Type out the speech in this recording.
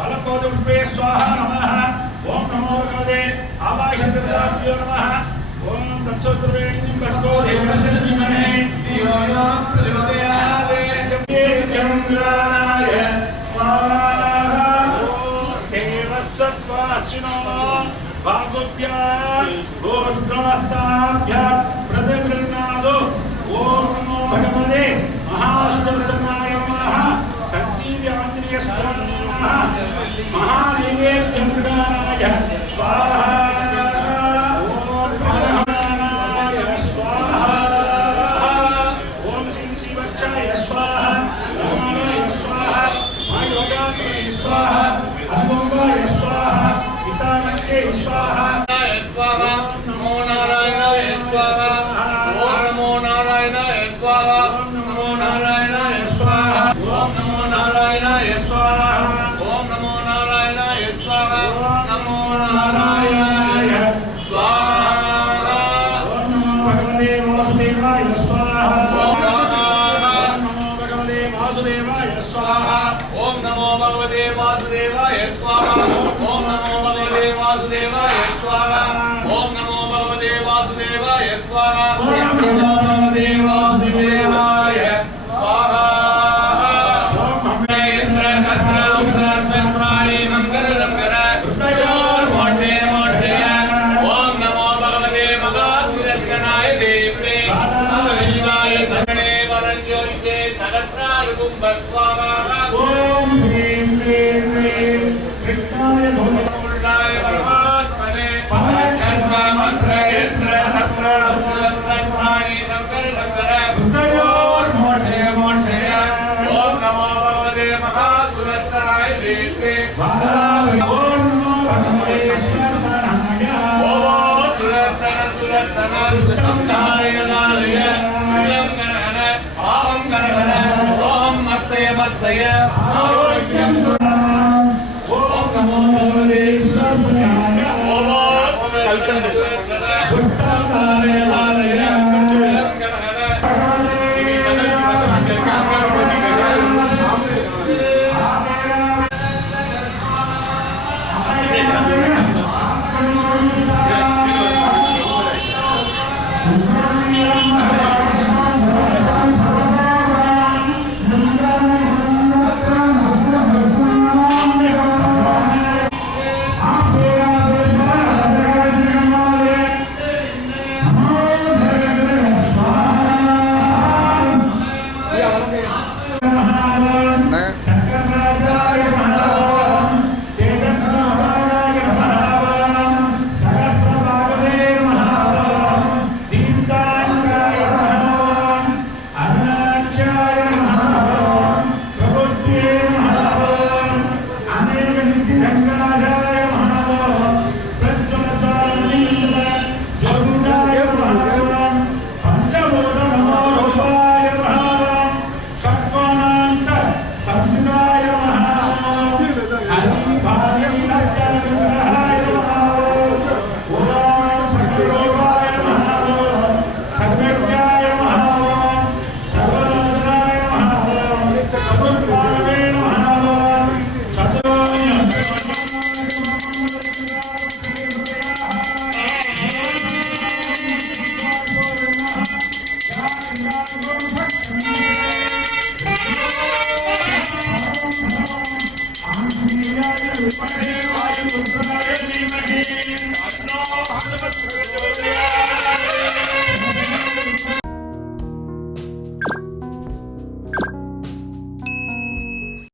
फलकोदुष्पे स्वाहा नमः। ओम नमो भगवते आवाह्यदेवाभ्यो नमः। ओम तत्सवितुर्वरेण्यं भर्गो देवस्य धीमहि धियो यो न प्रचोदयात्। चन्द्राय स्वाहा। ओम देवसत्त्वासिनो भागोभ्यां गोष्ठोस्ताभ्यां प्रतिगृह्णातु। ओम नमो भगवते महासुदर्शनाय नमः। संजीवी आंजनेय स्वामी महादेवेभ्यं गणाय स्वाहा। ओम गणाय स्वाहा। ओम श्री शिवक्षाय स्वाहा। ओमाय स्वाहा। मायोगाय स्वाहा। अमोघाय स्वाहा। पितामहे स्वाहा। स्वाहा। नमो नारायणाय स्वाहा। ओम नमो नारायणाय स्वाहा। नमो नारायणाय स्वाहा। ओम नमो नारायणाय स्वाहा। ओम नमो नारायणाय स्वाहा। नमो नारायणाय स्वाहा। ओम नमो भगवते वासुदेवाय स्वाहा। ओम नमो भगवते वासुदेवाय स्वाहा। ओम नमो भगवते वासुदेवाय स्वाहा। ओम नमो भगवते वासुदेवाय स्वाहा। ओम नमो भगवते वासुदेवाय स्वाहा। ओम नमो भगवते वासुदेवाय स्वाहा। ओम ह्रीं क्लीं ह्रीं कृष्णाय भूमिपूर्णाय परमात्मने मंत्र मोक्षे मोक्षे। ओम नमो भगवते महासुदर्शनाय देवे। ओम नमो भगवते सुदर्शनाय। ओम सुदर्शन सुदर्शन सुसंहाय नालय प्रियं गणन पावं गणन। ओम मत्सय मत्सय।